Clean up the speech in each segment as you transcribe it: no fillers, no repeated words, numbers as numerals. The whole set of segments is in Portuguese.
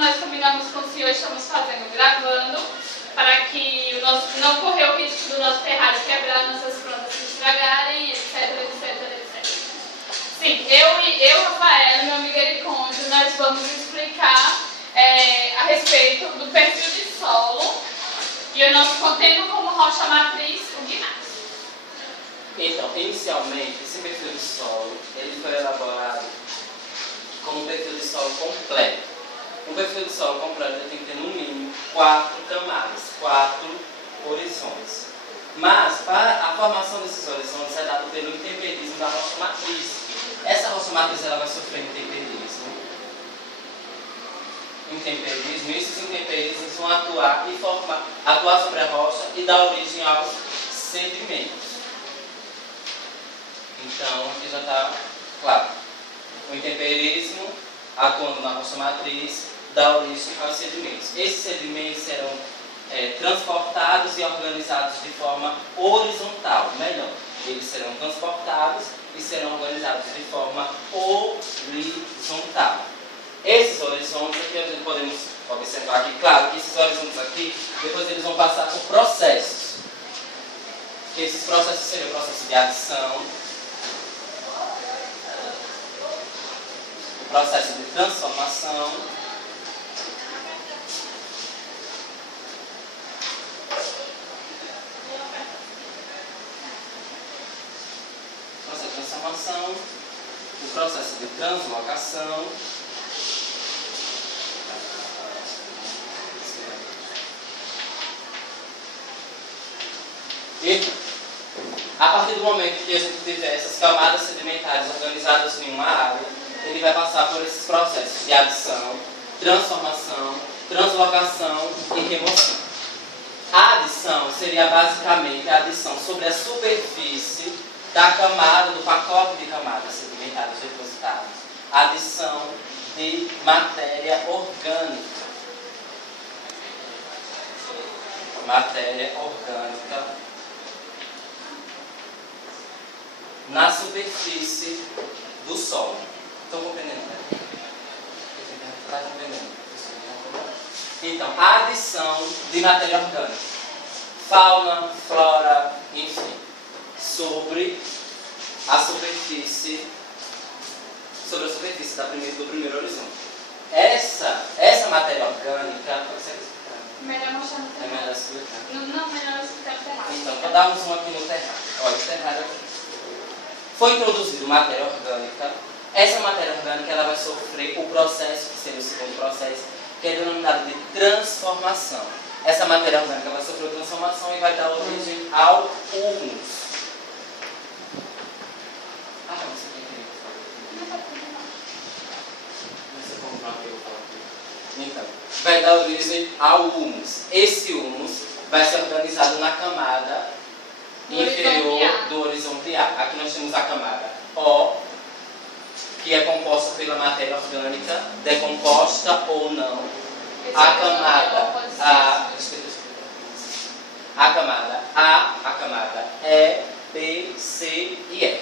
nós combinamos com o senhor, estamos fazendo, gravando, para que o nosso, não correr o risco do nosso terrário quebrar, nossas plantas se estragarem, etc, etc, etc. Sim, eu, Rafael, meu amigo Ericôndio, nós vamos explicar a respeito do perfil de solo e o nosso contendo como rocha matriz, o gneiss. Então, inicialmente, esse perfil de solo ele foi elaborado como um perfil de solo completo. Um perfil de solo completo tem que ter, no mínimo, 4 camadas, 4 horizontes. Mas, para a formação desses horizontes é dado pelo intemperismo da rocha matriz. Essa rocha matriz ela vai sofrer intemperismo. E esses intemperismos vão atuar sobre a rocha e dar origem aos sedimentos. Então, aqui já está claro. O intemperismo, atuando na rocha matriz, dá origem aos sedimentos. Esses sedimentos serão transportados e organizados de forma horizontal. Melhor, eles serão transportados e serão organizados de forma horizontal. Esses horizontes aqui, a gente podemos observar aqui, claro que esses horizontes aqui, depois eles vão passar por processos. Esses processos seriam o processo de adição, o processo de transformação, o processo de translocação, e a partir do momento que a gente tiver essas camadas sedimentares organizadas em uma área, ele vai passar por esses processos de adição, transformação, translocação e remoção. A adição seria basicamente a adição sobre a superfície da camada, do pacote de camadas sedimentares depositadas. Adição de matéria orgânica. Matéria orgânica na superfície do solo. Estão compreendendo, né? Está compreendendo? Então, a adição de matéria orgânica, fauna, flora, enfim, sobre a superfície do primeiro horizonte. Essa matéria orgânica, melhor mostrar no terrário. É melhor explicar. Não, melhor explicar no terrário. Então, vou dar um zoom aqui no terrário. Olha, o terrário aqui. Foi introduzido matéria orgânica. Essa matéria orgânica ela vai sofrer o processo, que seria o segundo processo, que é denominado de transformação. Essa matéria orgânica vai sofrer a transformação e vai dar origem ao humus. Ah, não, você tem que Então, vai dar origem ao humus. Esse humus vai ser organizado na camada inferior do horizonte A. Aqui nós temos a camada O, que é composta pela matéria orgânica, decomposta ou não. A camada A camada E, B, C e E.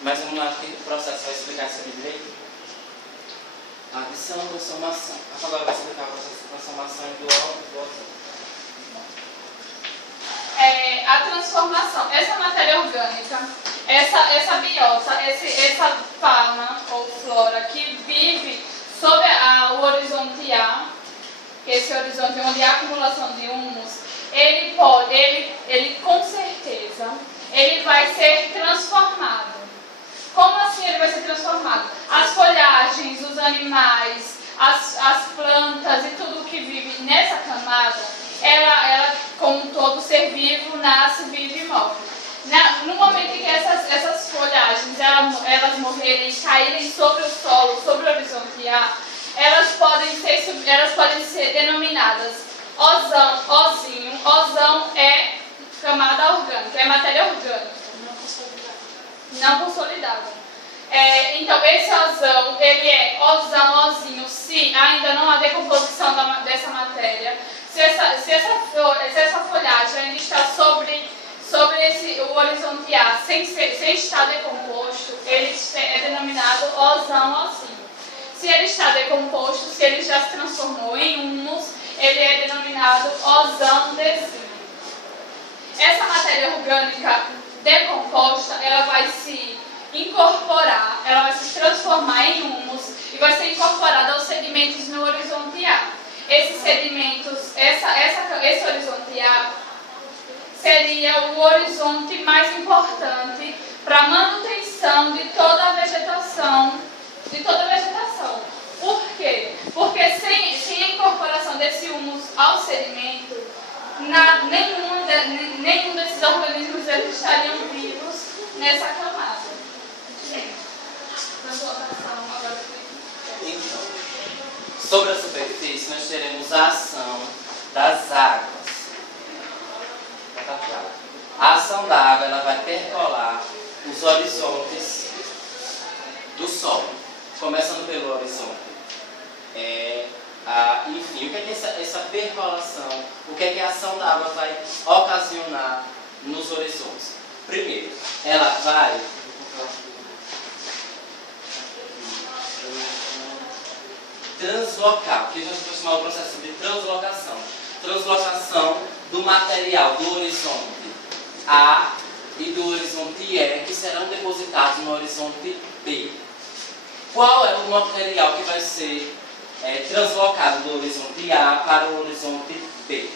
Mas vamos lá que o processo vai explicar isso aqui direito. Adição, transformação. Agora vai explicar o processo de transformação do O e do O. A transformação, essa matéria orgânica, essa biota, essa fauna ou flora que vive sobre o horizonte A, que esse horizonte onde há acumulação de humus, ele com certeza, ele vai ser transformado. Como assim ele vai ser transformado? As folhagens, os animais, as plantas e tudo que vive nessa camada, ela como todo ser vivo, nasce, vive e morre. No momento em que essas folhagens elas morrerem e caírem sobre o solo, sobre o horizonte A, elas podem ser denominadas ozinho. Ozão é camada orgânica, é matéria orgânica. Não consolidada. Então, esse ozão, ele é ozinho, se ainda não há decomposição dessa matéria. Se essa folhagem ainda está sobre o horizonte A, sem estar decomposto, ele é denominado ozinho. Se ele está decomposto, se ele já se transformou em humus, ele é denominado ozão-desímio. Essa matéria orgânica decomposta, ela vai se incorporar, ela vai se transformar em humus e vai ser incorporada aos sedimentos no horizonte A. Esses sedimentos, esse horizonte A seria o horizonte mais importante para a manutenção de toda a vegetação. Por quê? Porque sem a incorporação desse humus ao sedimento, nenhum desses organismos eles estariam vivos nessa camada. Então, sobre a superfície, nós teremos a ação das águas. A ação da água ela vai percolar os horizontes do solo, começando pelo horizonte. Enfim, o que é essa percolação, o que é a ação da água vai ocasionar nos horizontes? Primeiro, ela vai translocar, o que a gente vai chamar o processo de translocação do material do horizonte A e do horizonte E, que serão depositados no horizonte B. Qual é o material que vai ser translocado do horizonte A para o horizonte B?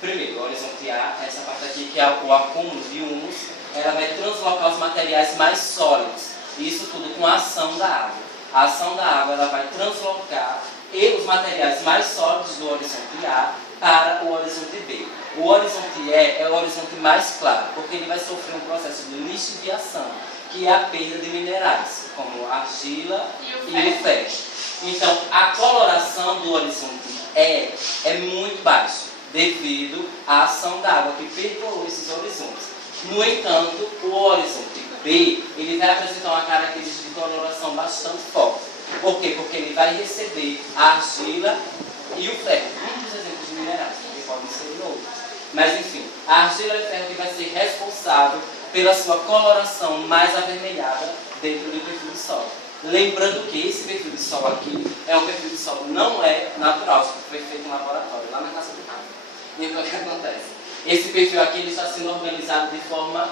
Primeiro, o horizonte A, essa parte aqui que é o acúmulo de humus, ela vai translocar os materiais mais sólidos. Isso tudo com a ação da água. A ação da água ela vai translocar os materiais mais sólidos do horizonte A para o horizonte B. O horizonte E é o horizonte mais claro, porque ele vai sofrer um processo de lixiviação, que é a perda de minerais, como a argila e o ferro. Então, a coloração do horizonte E é muito baixa, devido à ação da água que percorreu esses horizontes. No entanto, o horizonte B, ele vai apresentar uma característica de coloração bastante forte. Por quê? Porque ele vai receber a argila e o ferro. Um dos exemplos de minerais, porque podem ser outros. Mas, enfim, a argila e o ferro que vai ser responsável pela sua coloração mais avermelhada dentro do perfil de solo. Lembrando que esse perfil de solo aqui é um perfil de solo não é natural, isso foi feito em laboratório, lá na casa do Rafa. Então, o que acontece? Esse perfil aqui ele está sendo organizado de forma...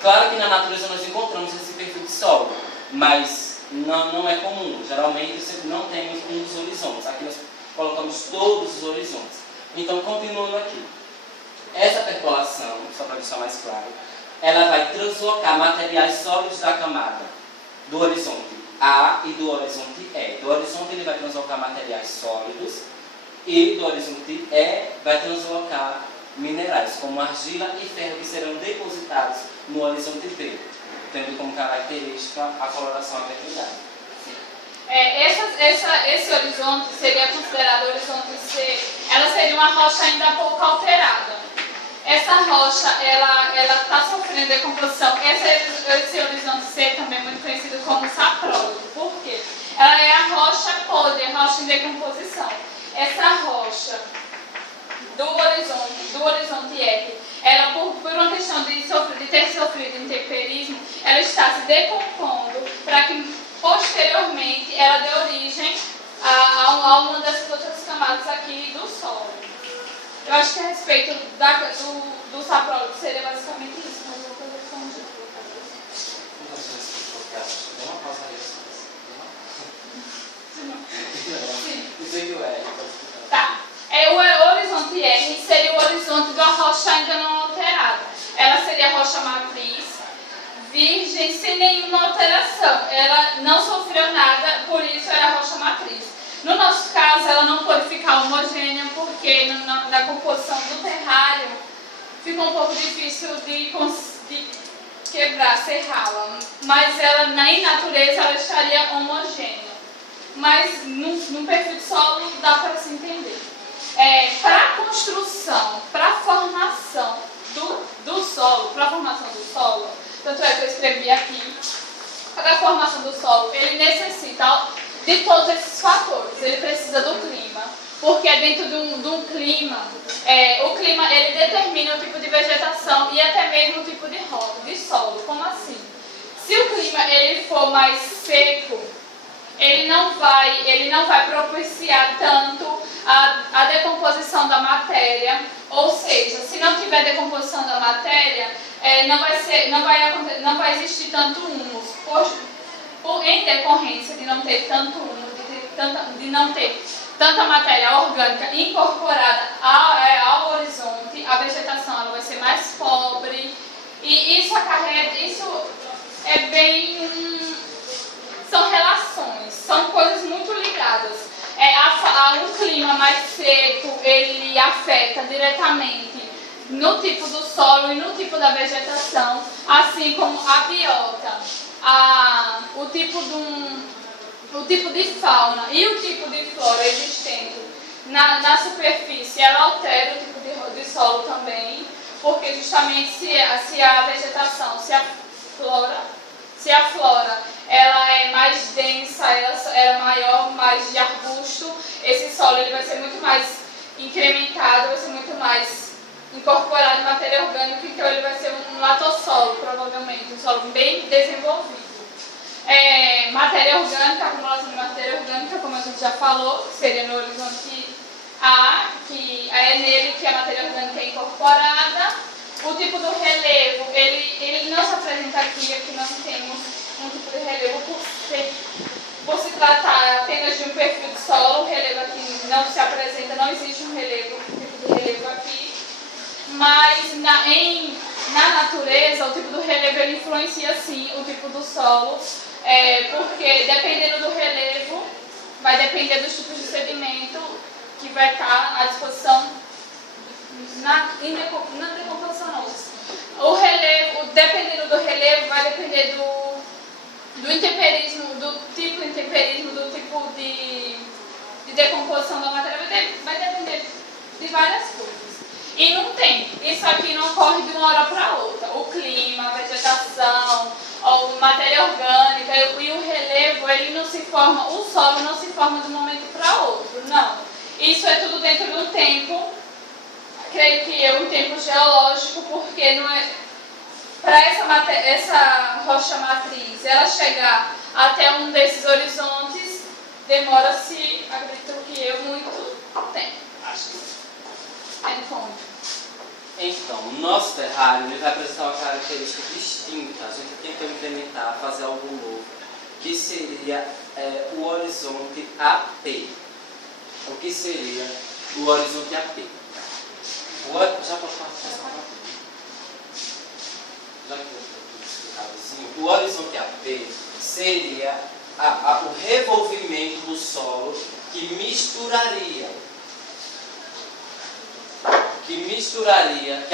claro que na natureza nós encontramos esse perfil de solo, mas não é comum. Geralmente não temos um dos horizontes. Aqui nós colocamos todos os horizontes. Então, continuando aqui. Essa percolação, só para deixar mais claro, ela vai translocar materiais sólidos da camada do horizonte A e do horizonte E. Do horizonte ele vai translocar materiais sólidos e do horizonte E vai translocar minerais, como argila e ferro, que serão depositados no horizonte B, tendo como característica a coloração avermelhada. Esse horizonte seria considerado horizonte C, ela seria uma rocha ainda pouco alterada. Essa rocha, ela está sofrendo decomposição. Esse horizonte C também é muito conhecido como saprólogo. Por quê? Ela é a rocha podre, a rocha em decomposição. Essa rocha do horizonte E, ela por uma questão de ter sofrido intemperismo, ela está se decompondo para que posteriormente ela dê origem a uma dessas outras camadas aqui do solo. Eu acho que a respeito do saprólogo seria basicamente isso, mas eu vou fazer Tá. O horizonte R seria o horizonte de uma rocha ainda não alterada. Ela seria a rocha matriz, virgem, sem nenhuma alteração. Ela não sofreu nada, por isso era a rocha matriz. No nosso caso, ela não pode ficar homogênea, porque na composição do terrário ficou um pouco difícil de quebrar, serrá-la. Mas ela, na natureza, ela estaria homogênea. Mas no perfil de solo dá para se entender. Para a construção, para a formação do solo, tanto é que eu escrevi aqui, para a formação do solo, ele necessita de todos esses fatores. Ele precisa do clima, porque dentro de um clima, o clima ele determina o tipo de vegetação e até mesmo o tipo de solo. Como assim? Se o clima ele for mais seco, ele não vai propiciar tanto a decomposição da matéria, ou seja, se não tiver decomposição da matéria, não vai existir tanto humus, em decorrência de não ter tanto humus, de não ter tanta matéria orgânica incorporada ao horizonte, a vegetação ela vai ser mais pobre, e isso é bem... São relações, são coisas muito ligadas. Um clima mais seco, ele afeta diretamente no tipo do solo e no tipo da vegetação, assim como a biota, o tipo de fauna e o tipo de flora existente na superfície, ela altera o tipo de solo também, porque justamente se a vegetação, se a flora ela é mais densa, ela é maior, mais de arbusto, esse solo ele vai ser muito mais incrementado, vai ser muito mais incorporado em matéria orgânica, então ele vai ser um latossolo, provavelmente, um solo bem desenvolvido. Matéria orgânica, acumulação de matéria orgânica, como a gente já falou, seria no horizonte A, que é nele que a matéria orgânica é incorporada. O tipo do relevo, ele não se apresenta aqui não temos um tipo de relevo por se tratar apenas de um perfil de solo. O relevo aqui não se apresenta, não existe um tipo de relevo aqui, mas na natureza o tipo do relevo ele influencia sim o tipo do solo, porque dependendo do relevo vai depender dos tipos de sedimento que vai estar à disposição na decomposição não. O relevo, dependendo do relevo, vai depender do intemperismo, do tipo de intemperismo, do tipo de decomposição da matéria, vai depender de várias coisas. E não tem, isso aqui não ocorre de uma hora para outra. O clima, a vegetação, a matéria orgânica e o relevo, ele não se forma, o solo não se forma de um momento para outro, não. Isso é tudo dentro de um tempo, creio que um tempo geológico, porque não é para essa rocha matriz ela chegar até um desses horizontes, demora-se, acredito que muito tempo. Acho que Então, o nosso terrário ele vai apresentar uma característica distinta. A gente tenta implementar, fazer algo novo, que seria o horizonte AP. O que seria o horizonte AP? Já posso passar? Já que eu explicado assim, o horizonte AP seria o revolvimento do solo que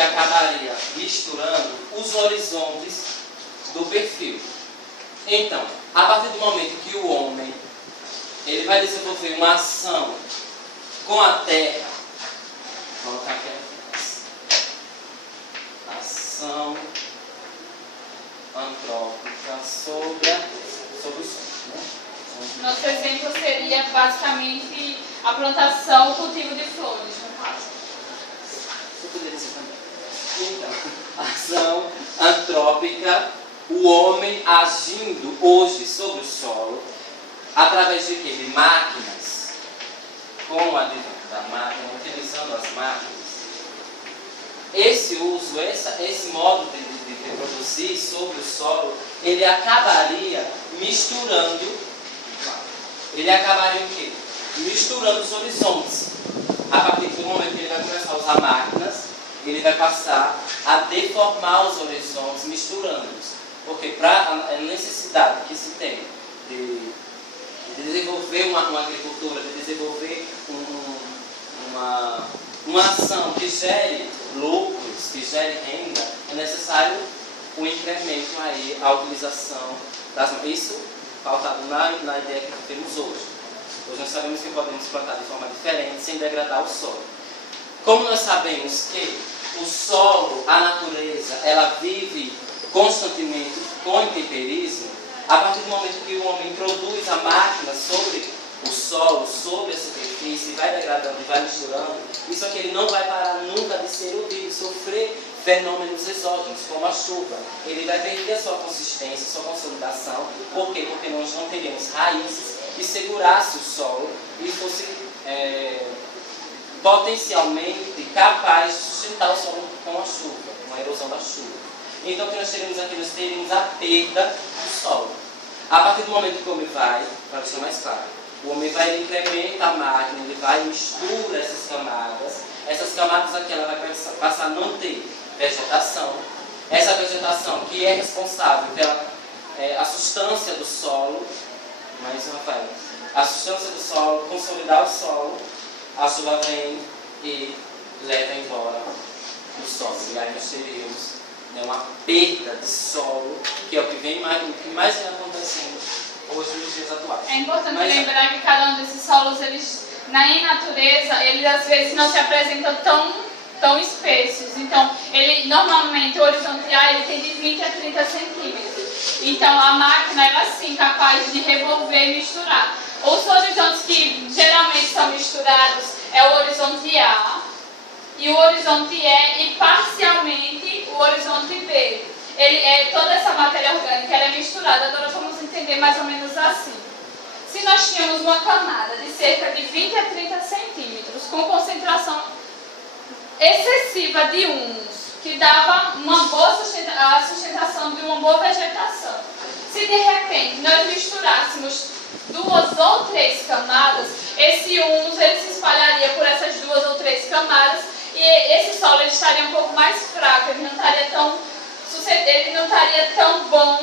acabaria misturando os horizontes do perfil. Então, a partir do momento que o homem ele vai desenvolver uma ação com a terra, vou colocar aqui a ação antrópica sobre o solo, né? Nosso exemplo seria basicamente a plantação, o cultivo de flores, no caso. Eu poderia dizer também. Então, ação antrópica, o homem agindo hoje sobre o solo, através de quê? De máquinas, com o advento da máquina, utilizando as máquinas. Esse uso, esse modo de produzir sobre o solo, ele acabaria misturando o quê? Misturando os horizontes. A partir do momento que ele vai começar a usar máquinas, ele vai passar a deformar os horizontes, misturando-os. Porque para a necessidade que se tem de desenvolver uma agricultura, de desenvolver uma ação que gere lucros, que gere renda, é necessário o incremento aí, a utilização das mãos. Isso pautado na ideia que temos hoje. Hoje nós sabemos que podemos plantar de forma diferente, sem degradar o solo. Como nós sabemos que o solo, a natureza, ela vive constantemente com intemperismo, a partir do momento que o homem introduz a máquina sobre o solo, sobre a superfície, vai degradando e vai misturando, isso aqui ele não vai parar nunca de ser útil, de sofrer fenômenos exógenos, como a chuva. Ele vai perder a sua consistência, a sua consolidação. Por quê? Porque nós não teremos raízes que segurasse o solo e fosse potencialmente capaz de sustentar o solo com a chuva, com a erosão da chuva. Então o que nós teremos aqui? Nós teríamos a perda do solo. A partir do momento que o homem vai, para deixar mais claro, o homem vai, ele incrementa a máquina, ele vai e mistura essas camadas aqui ela vai passar a não ter vegetação. Essa vegetação que é responsável pela a substância do solo, mas Rafael, a substância do solo, consolidar o solo, a chuva vem e leva embora o solo. E aí nós teríamos uma perda de solo, que é o que mais vem acontecendo hoje nos dias atuais. É importante lembrar que cada um desses solos, eles, na natureza, eles às vezes não se apresentam tão espessos. Então, normalmente o horizonte A ele tem de 20 a 30 centímetros. Então, a máquina ela sim capaz de revolver e misturar. Os horizontes que geralmente são misturados é o horizonte A e o horizonte E e parcialmente o horizonte B. Toda essa matéria orgânica ela é misturada. Agora vamos entender mais ou menos assim. Se nós tínhamos uma camada de cerca de 20 a 30 centímetros com concentração excessiva de humus, que dava a sustentação de uma boa vegetação. Se de repente nós misturássemos 2 ou 3 camadas, esse humus ele se espalharia por essas 2 ou 3 camadas e esse solo ele estaria um pouco mais fraco, ele não estaria tão bom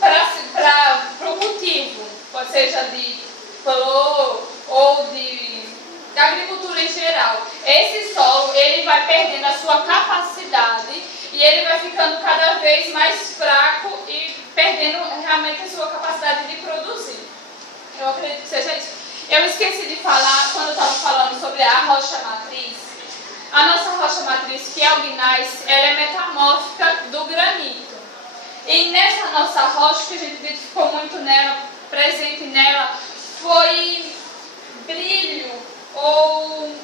para o cultivo, pode seja de flor ou de agricultura em geral. Esse solo ele vai perdendo a sua capacidade e ele vai ficando cada vez mais fraco e perdendo realmente a sua capacidade de produzir. Eu acredito que seja isso. Eu esqueci de falar, quando eu estava falando sobre a rocha matriz, a nossa rocha matriz, que é o gneiss, ela é metamórfica do granito. E nessa nossa rocha, que a gente identificou muito nela, presente nela, foi brilho, ou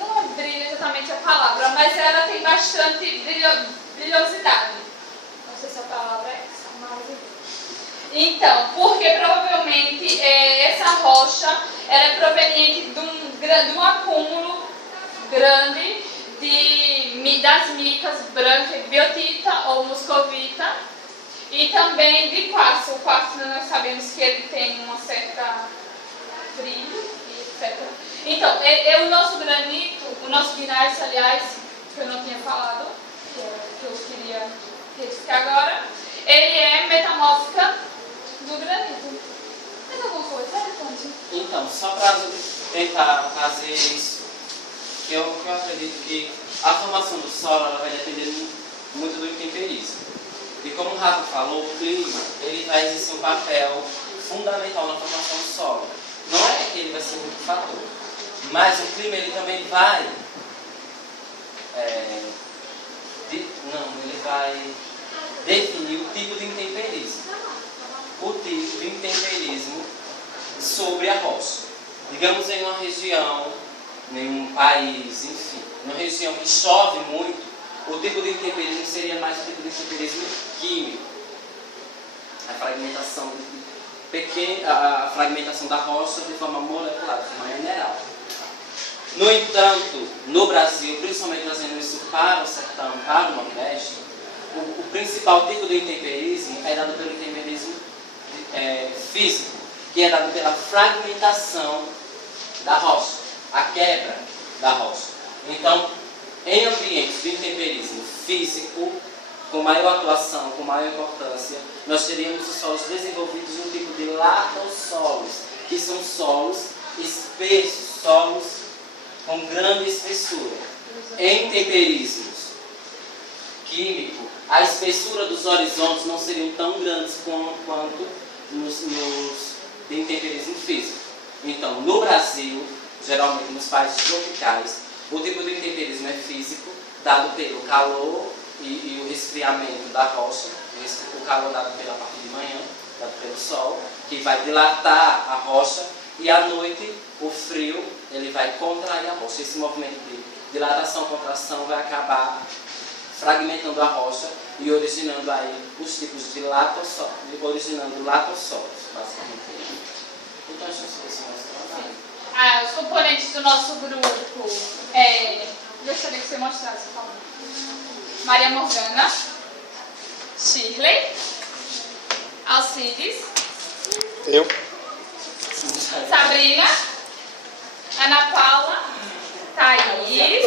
não é brilho exatamente a palavra, mas ela tem bastante brilhosidade. Não sei se a palavra é essa, mas... Então, porque provavelmente essa rocha ela é proveniente de um acúmulo grande das micas brancas, biotita ou muscovita, e também de quartzo. O quartzo nós sabemos que ele tem uma certa brilho, etc. Então, o nosso granito, o nosso gneiss, aliás, que eu não tinha falado, que eu queria retificar agora, ele é metamórfica do granito. Mais alguma coisa? Então, só para tentar fazer isso, eu acredito que a formação do solo ela vai depender muito do intemperismo. E como o Rafa falou, o clima ele vai exercer um papel fundamental na formação do solo. Não é que ele vai ser muito fator, mas o clima ele também vai ele vai definir o tipo de intemperismo. O tipo de intemperismo sobre a rocha. Digamos em uma região, em um país, enfim, uma região que chove muito, o tipo de intemperismo seria mais o tipo de intemperismo químico. A fragmentação da rocha de forma molecular, de forma mineral. No entanto, no Brasil, principalmente trazendo isso para o sertão, para o Nordeste, o principal tipo de intemperismo é dado pelo intemperismo físico, que é dado pela fragmentação da rocha, a quebra da rocha. Então, em ambientes de intemperismo físico, com maior atuação, com maior importância, nós teríamos os solos desenvolvidos no tipo de latossolos, que são solos espessos, solos com grande espessura. Em temperismos químicos, a espessura dos horizontes não seriam tão grandes quanto nos de intemperismo físico. Então, no Brasil, geralmente nos países tropicais, o tipo de intemperismo é físico, dado pelo calor e o resfriamento da rocha, o calor dado pela parte de manhã, dado pelo sol, que vai dilatar a rocha, e à noite o frio ele vai contrair a rocha. Esse movimento de dilatação e contração vai acabar fragmentando a rocha e originando aí os tipos de latossolos, basicamente. Então, a gente vai se mostrar. Os componentes do nosso grupo gostaria que você mostrasse, por favor. Maria Morgana, Shirley, Alcides, Eu. Sabrina, Ana Paula, Thaís,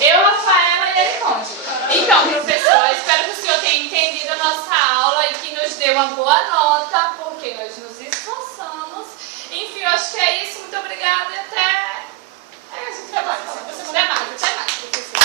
eu, Rafaela e Eliconde. Então, professor, espero que o senhor tenha entendido a nossa aula e que nos dê uma boa nota, porque nós nos esforçamos. Enfim, eu acho que é isso. Muito obrigada e até... a gente trabalha. Se você puder mais, até mais, professor.